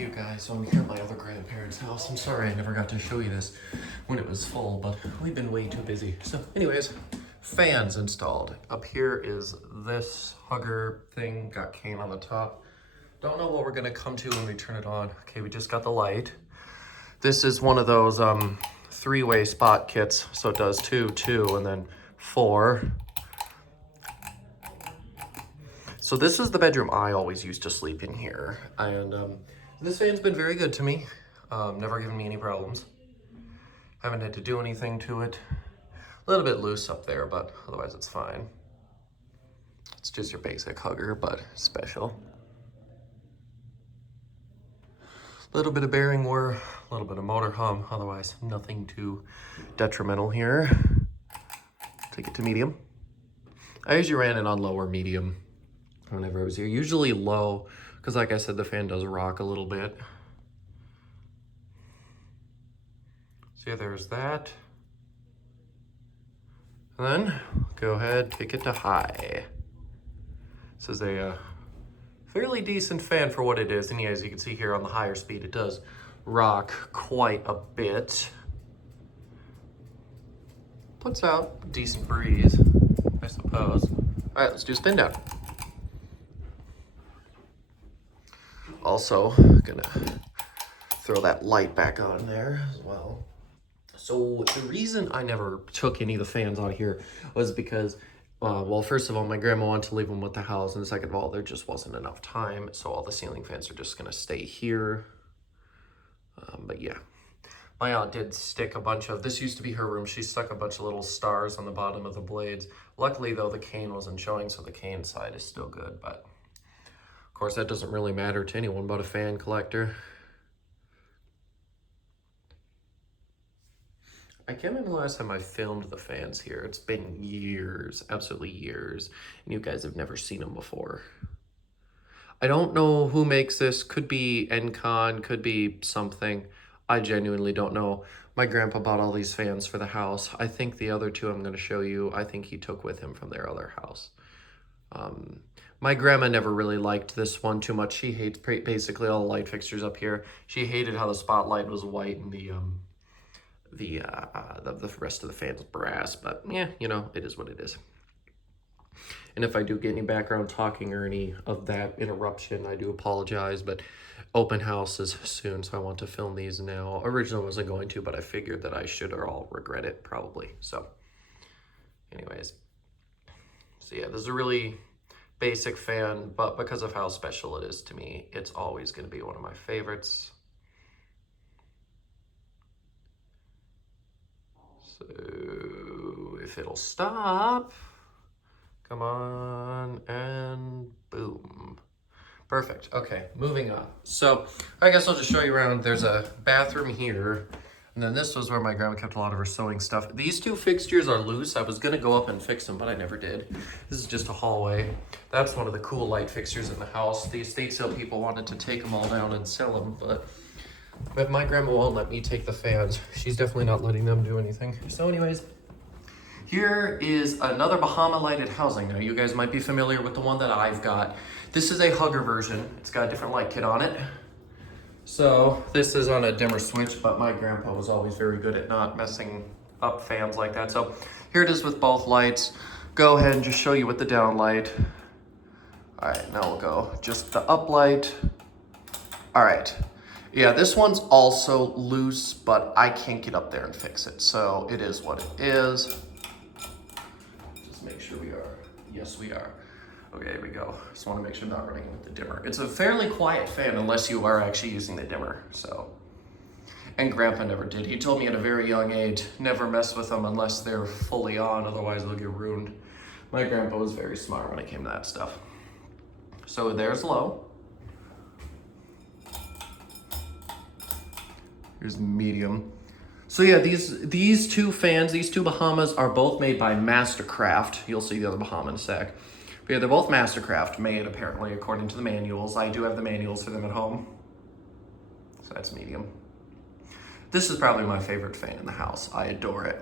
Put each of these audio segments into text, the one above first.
Hey you guys, so I'm here at my other grandparents' house. I'm sorry I never got to show you this when it was full, but we've been way too busy. So anyways, fans installed. Up here is this hugger thing, got cane on the top. Don't know what we're gonna come to when we turn it on. Okay, we just got the light. This is one of those three-way spot kits, so it does two, and then 4. So this is the bedroom I always used to sleep in here, and this fan's been very good to me. Never given me any problems. Haven't had to do anything to it. A little bit loose up there, but otherwise it's fine. It's just your basic hugger, but special. A little bit of bearing wear, a little bit of motor hum, otherwise nothing too detrimental here. Take it to medium. I usually ran it on low or medium whenever I was here. Usually low, because like I said, the fan does rock a little bit. So yeah, there's that. And then go ahead, take it to high. This is a fairly decent fan for what it is. And yeah, as you can see here on the higher speed, it does rock quite a bit. Puts out a decent breeze, I suppose. All right, let's do spin down. Also, gonna throw that light back on there as well. So the reason I never took any of the fans out of here was because, well, first of all, my grandma wanted to leave them with the house, and second of all, there just wasn't enough time, so all the ceiling fans are just gonna stay here. But yeah, my aunt did stick a bunch of, this used to be her room, she stuck a bunch of little stars on the bottom of the blades. Luckily though, the cane wasn't showing, so the cane side is still good, but of course, that doesn't really matter to anyone but a fan collector. I can't remember the last time I filmed the fans here. It's been years, absolutely years, and you guys have never seen them before. I don't know who makes this. Could be Encon, could be something. I genuinely don't know. My grandpa bought all these fans for the house. I think the other two I'm going to show you, I think he took with him from their other house. My grandma never really liked this one too much. She hates basically all the light fixtures up here. She hated how the spotlight was white and the rest of the fan's brass, but yeah, you know, it is what it is. And if I do get any background talking or any of that interruption, I do apologize, but open house is soon, so I want to film these now. Originally I wasn't going to, but I figured that I should or I'll regret it probably. So anyways, so yeah, this is a really basic fan, but because of how special it is to me, it's always going to be one of my favorites. So if it'll stop, come on, and boom. Perfect. Okay, moving on. So I guess I'll just show you around. There's a bathroom here, and then this was where my grandma kept a lot of her sewing stuff. These two fixtures are loose. I was gonna go up and fix them, but I never did. This is just a hallway. That's one of the cool light fixtures in the house. The estate sale people wanted to take them all down and sell them, but my grandma won't let me take the fans. She's definitely not letting them do anything. So anyways, here is another Bahama lighted housing. Now you guys might be familiar with the one that I've got. This is a hugger version. It's got a different light kit on it. So this is on a dimmer switch, but my grandpa was always very good at not messing up fans like that. So here it is with both lights. Go ahead and just show you with the down light. All right, now we'll go just the up light. All right. Yeah, this one's also loose, but I can't get up there and fix it. So it is what it is. Just make sure we are. Yes, we are. Okay, here we go. Just want to make sure I'm not running with the dimmer. It's a fairly quiet fan unless you are actually using the dimmer, so. And Grandpa never did. He told me at a very young age, never mess with them unless they're fully on, otherwise they'll get ruined. My grandpa was very smart when it came to that stuff. So there's low. Here's medium. So yeah, these two fans, these two Bahamas are both made by Mastercraft. You'll see the other Bahama in a sec. But yeah, they're both Mastercraft made apparently according to the manuals. I do have the manuals for them at home. So that's medium. This is probably my favorite fan in the house. I adore it.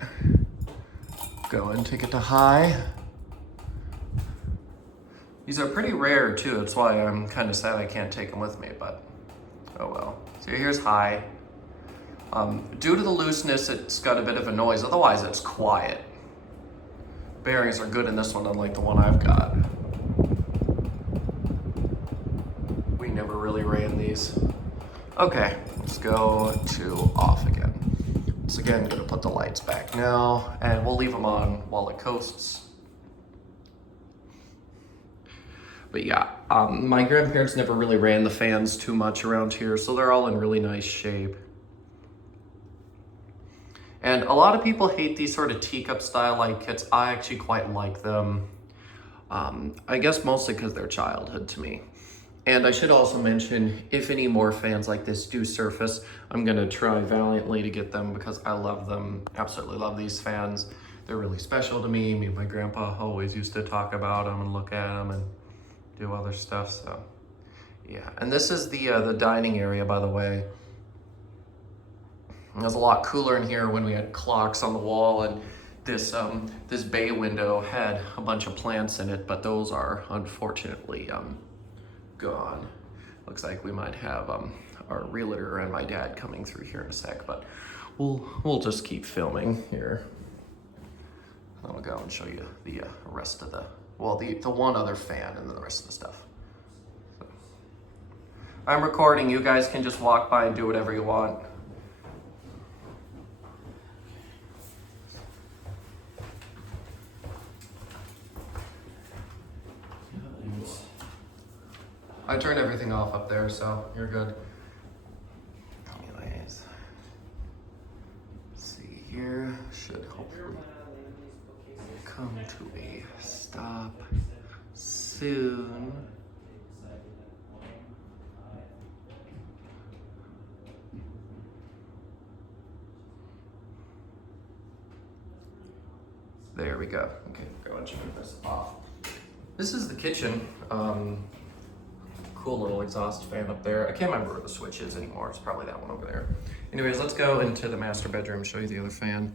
Go and take it to high. These are pretty rare too. That's why I'm kind of sad I can't take them with me, but Oh well. So here's high. Due to the looseness, it's got a bit of a noise. Otherwise, it's quiet. Bearings are good in this one, unlike the one I've got. We never really ran these. Okay, let's go to off again. So again, I'm gonna put the lights back now, and we'll leave them on while it coasts. But yeah, my grandparents never really ran the fans too much around here, so they're all in really nice shape. And a lot of people hate these sort of teacup style light kits. I actually quite like them. I guess mostly because they're childhood to me. And I should also mention, if any more fans like this do surface, I'm gonna try valiantly to get them because I love them, absolutely love these fans. They're really special to me. Me and my grandpa always used to talk about them and look at them and do other stuff, so yeah. And this is the dining area, by the way. It was a lot cooler in here when we had clocks on the wall, and this this bay window had a bunch of plants in it, but those are unfortunately gone. Looks like we might have our realtor and my dad coming through here in a sec, but we'll just keep filming here. I'll go and show you the rest of the one other fan and then the rest of the stuff. So, I'm recording. You guys can just walk by and do whatever you want. I turned everything off up there, so you're good. Anyways, let's see here, should hopefully come to a stop soon. There we go. Okay, go and turn this off. This is the kitchen. Cool little exhaust fan up there. I can't remember where the switch is anymore. It's probably that one over there. Anyways, let's go into the master bedroom, show you the other fan.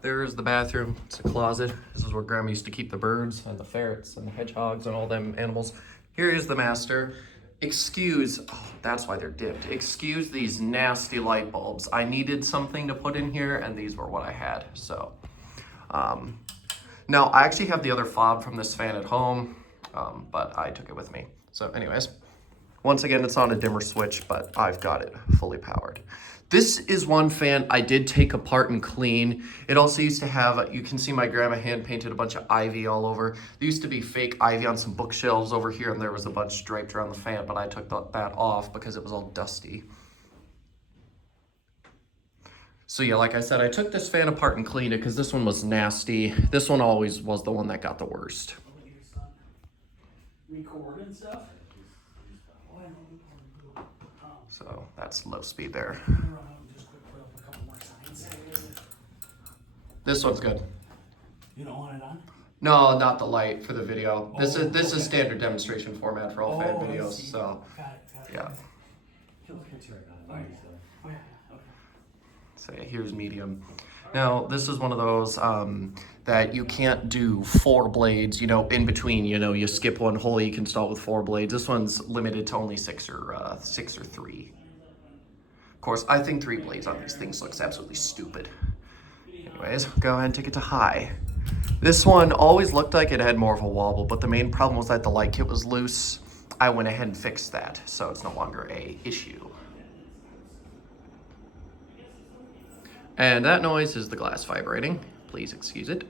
There's the bathroom. It's a closet. This is where Grandma used to keep the birds and the ferrets and the hedgehogs and all them animals. Here is the master. Excuse, oh, that's why they're dipped. Excuse these nasty light bulbs. I needed something to put in here, and these were what I had, so. Now, I actually have the other fob from this fan at home, but I took it with me. So anyways, once again, it's on a dimmer switch, but I've got it fully powered. This is one fan I did take apart and clean. It also used to have, you can see my grandma hand painted a bunch of ivy all over. There used to be fake ivy on some bookshelves over here, and there was a bunch draped around the fan, but I took that off because it was all dusty. So yeah, like I said, I took this fan apart and cleaned it because this one was nasty. This one always was the one that got the worst. Record and stuff? So that's low speed there. This one's good. You don't want it on? No, not the light for the video. This is standard demonstration format for all fan videos. So got it. yeah. So yeah, here's medium. Now this is one of those that you can't do 4 blades, you know, in between, you know, you skip one hole, you can install with 4 blades. This one's limited to only 6 or 3. Of course, I think 3 blades on these things looks absolutely stupid. Anyways, go ahead and take it to high. This one always looked like it had more of a wobble, but the main problem was that the light kit was loose. I went ahead and fixed that, so it's no longer a issue. And that noise is the glass vibrating. Please excuse it.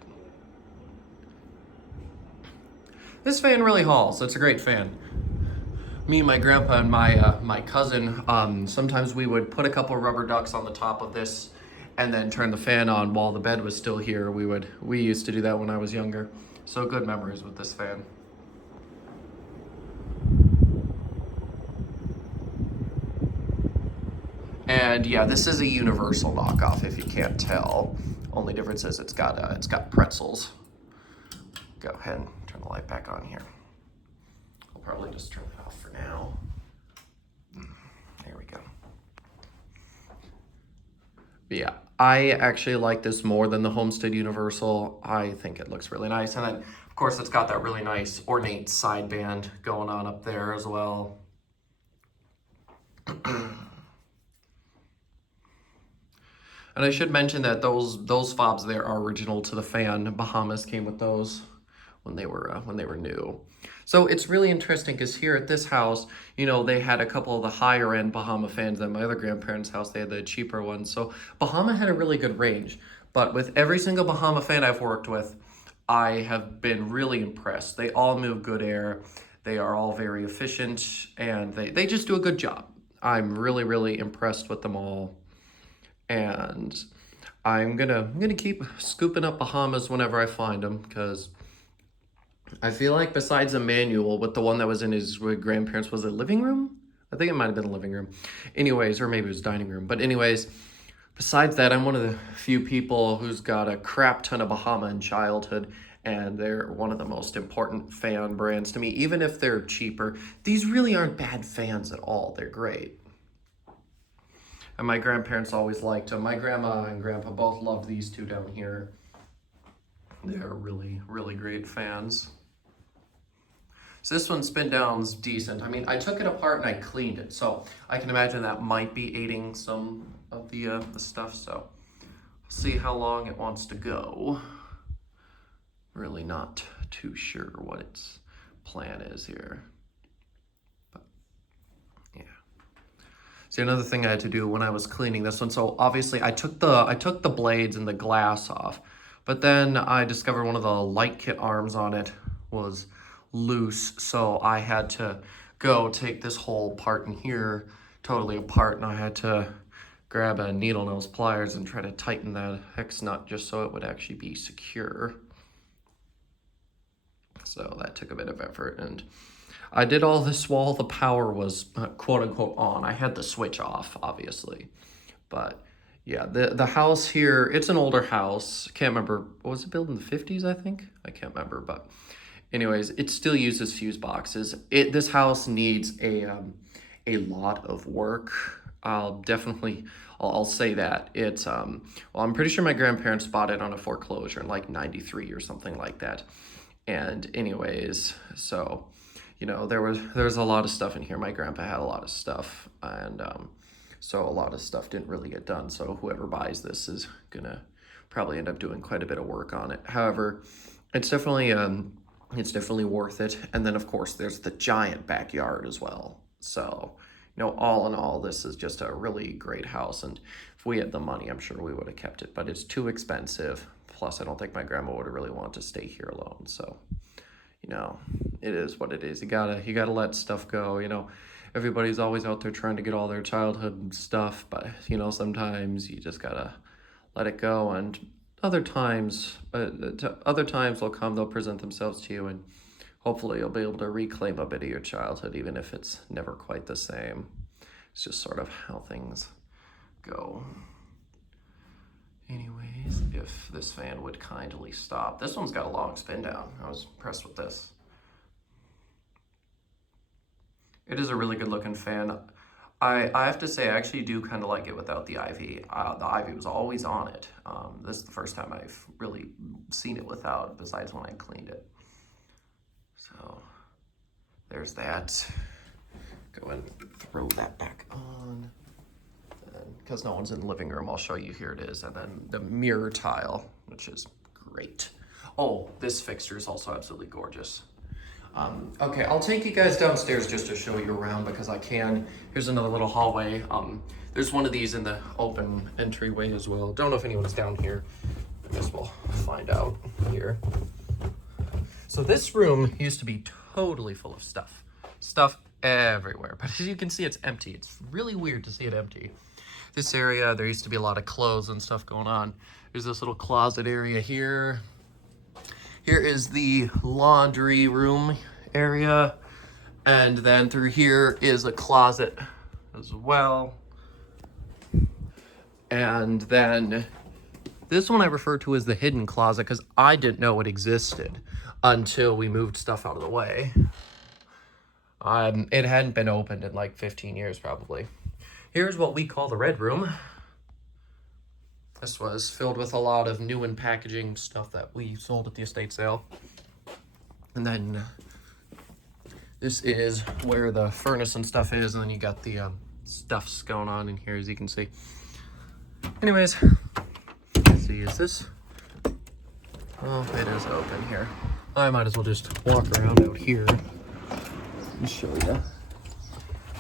This fan really hauls. It's a great fan. Me and my grandpa and my cousin, sometimes we would put a couple of rubber ducks on the top of this and then turn the fan on while the bed was still here. We used to do that when I was younger. So good memories with this fan. And yeah, this is a universal knockoff if you can't tell. Only difference is it's got pretzels. Go ahead and turn the light back on here. I'll probably just turn it off for now. There we go. But yeah, I actually like this more than the Homestead Universal. I think it looks really nice. And then, of course, it's got that really nice ornate sideband going on up there as well. And I should mention that those fobs there are original to the fan. Bahamas came with those when they were new. So it's really interesting because here at this house, you know, they had a couple of the higher end Bahama fans than my other grandparents' house. They had the cheaper ones. So Bahama had a really good range. But with every single Bahama fan I've worked with, I have been really impressed. They all move good air. They are all very efficient and they just do a good job. I'm really, really impressed with them all. And I'm gonna keep scooping up Bahamas whenever I find them because I feel like besides Emmanuel, with the one that was in his grandparents, was it living room? I think it might have been a living room. Anyways, or maybe it was dining room. But anyways, besides that, I'm one of the few people who's got a crap ton of Bahama in childhood, and they're one of the most important fan brands to me. Even if they're cheaper, these really aren't bad fans at all. They're great. And my grandparents always liked them. My grandma and grandpa both loved these two down here. They're really, really great fans. So this one spin down's decent. I mean, I took it apart and I cleaned it, so I can imagine that might be aiding some of the stuff. So we'll see how long it wants to go. Really not too sure what its plan is here. But yeah. See, another thing I had to do when I was cleaning this one. So obviously, I took the blades and the glass off, but then I discovered one of the light kit arms on it was loose, so I had to go take this whole part in here totally apart, and I had to grab a needle nose pliers and try to tighten that hex nut just so it would actually be secure. So that took a bit of effort, and I did all this while the power was quote unquote on. I had the switch off, obviously, but yeah, the house here, it's an older house. Can't remember, was it built in the 50s, I think? I can't remember, but anyways, it still uses fuse boxes. This house needs a lot of work. I'll say that. It's well, I'm pretty sure my grandparents bought it on a foreclosure in like 93 or something like that. And anyways, so you know, there's a lot of stuff in here. My grandpa had a lot of stuff, and so a lot of stuff didn't really get done. So whoever buys this is gonna probably end up doing quite a bit of work on it. However, it's definitely worth it. And then of course there's the giant backyard as well. So, you know, all in all, this is just a really great house. And if we had the money, I'm sure we would have kept it, but it's too expensive. Plus, I don't think my grandma would have really wanted to stay here alone. So, you know, it is what it is. You gotta let stuff go. You know, everybody's always out there trying to get all their childhood stuff, but you know, sometimes you just gotta let it go. And other times will come, they'll present themselves to you, and hopefully you'll be able to reclaim a bit of your childhood, even if it's never quite the same. It's just sort of how things go. Anyways, if this fan would kindly stop. This one's got a long spin down. I was impressed with this. It is a really good looking fan. I have to say, I actually do kind of like it without the ivy. The ivy was always on it. This is the first time I've really seen it without, besides when I cleaned it. So there's that. Go and throw that back on. Because no one's in the living room, I'll show you. Here it is. And then the mirror tile, which is great. Oh, this fixture is also absolutely gorgeous. Okay, I'll take you guys downstairs just to show you around because I can. Here's another little hallway. There's one of these in the open entryway as well. Don't know if anyone's down here. I guess we'll find out here. So this room used to be totally full of stuff. Stuff everywhere, but as you can see, it's empty. It's really weird to see it empty. This area, there used to be a lot of clothes and stuff going on. There's this little closet area here. Here is the laundry room area. And then through here is a closet as well. And then this one I refer to as the hidden closet because I didn't know it existed until we moved stuff out of the way. It hadn't been opened in like 15 years probably. Here's what we call the red room. This was filled with a lot of new and packaging stuff that we sold at the estate sale. And then this is where the furnace and stuff is, and then you got the stuffs going on in here, as you can see. Anyways, let's see, is this? Oh, it is open here. I might as well just walk around out here and show you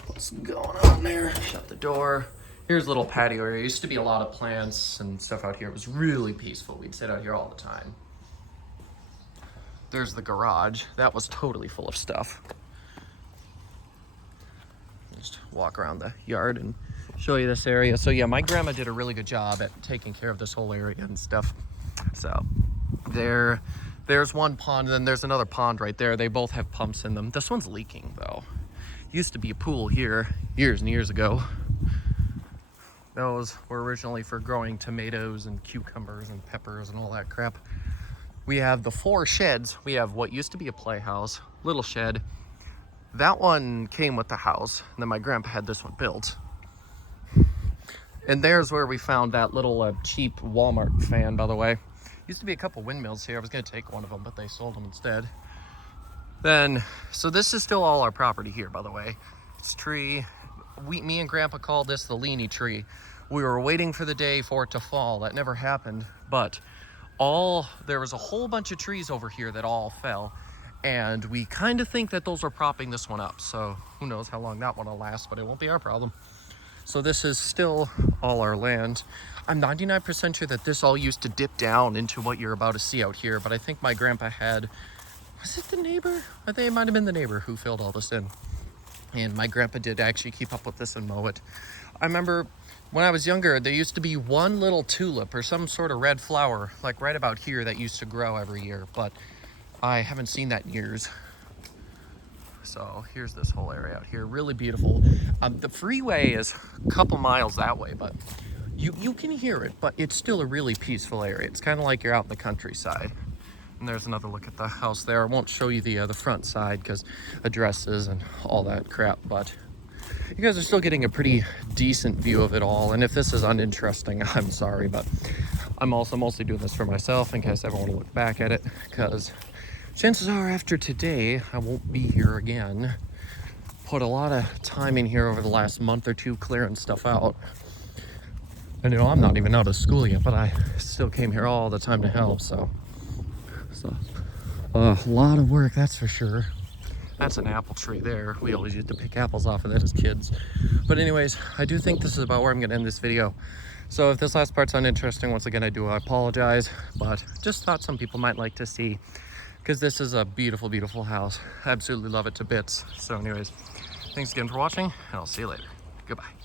what's going on there. Shut the door. Here's a little patio area. There used to be a lot of plants and stuff out here. It was really peaceful. We'd sit out here all the time. There's the garage. That was totally full of stuff. Just walk around the yard and show you this area. So yeah, my grandma did a really good job at taking care of this whole area and stuff. So there's one pond, and then there's another pond right there. They both have pumps in them. This one's leaking though. Used to be a pool here years and years ago. Those were originally for growing tomatoes and cucumbers and peppers and all that crap. We have the 4 sheds. We have what used to be a playhouse, little shed. That one came with the house, and then my grandpa had this one built. And there's where we found that little cheap Walmart fan, by the way. Used to be a couple windmills here. I was gonna take one of them, but they sold them instead. Then, so this is still all our property here, by the way. It's tree. Me and Grandpa called this the leany tree. We were waiting for the day for it to fall. That never happened, but there was a whole bunch of trees over here that all fell, and we kind of think that those are propping this one up. So who knows how long that one will last, but it won't be our problem. So this is still all our land. I'm 99% sure that this all used to dip down into what you're about to see out here, but I think my grandpa had, was it the neighbor? I think it might have been the neighbor who filled all this in. And my grandpa did actually keep up with this and mow it. I remember when I was younger, there used to be one little tulip or some sort of red flower, like right about here, that used to grow every year, but I haven't seen that in years. So here's this whole area out here, really beautiful. The freeway is a couple miles that way, but you can hear it, but it's still a really peaceful area. It's kind of like you're out in the countryside. And there's another look at the house there. I won't show you the front side because addresses and all that crap, but you guys are still getting a pretty decent view of it all. And if this is uninteresting, I'm sorry, but I'm also mostly doing this for myself in case I ever want to look back at it, because chances are after today, I won't be here again. Put a lot of time in here over the last month or two clearing stuff out. And you know, I'm not even out of school yet, but I still came here all the time to help, so a lot of work, that's for sure. That's an apple tree there. We always used to pick apples off of that as kids. But anyways, I do think this is about where I'm gonna end this video. So if this last part's uninteresting, once again, I apologize, but just thought some people might like to see, because this is a beautiful, beautiful house. I absolutely love it to bits. So anyways, thanks again for watching, and I'll see you later. Goodbye.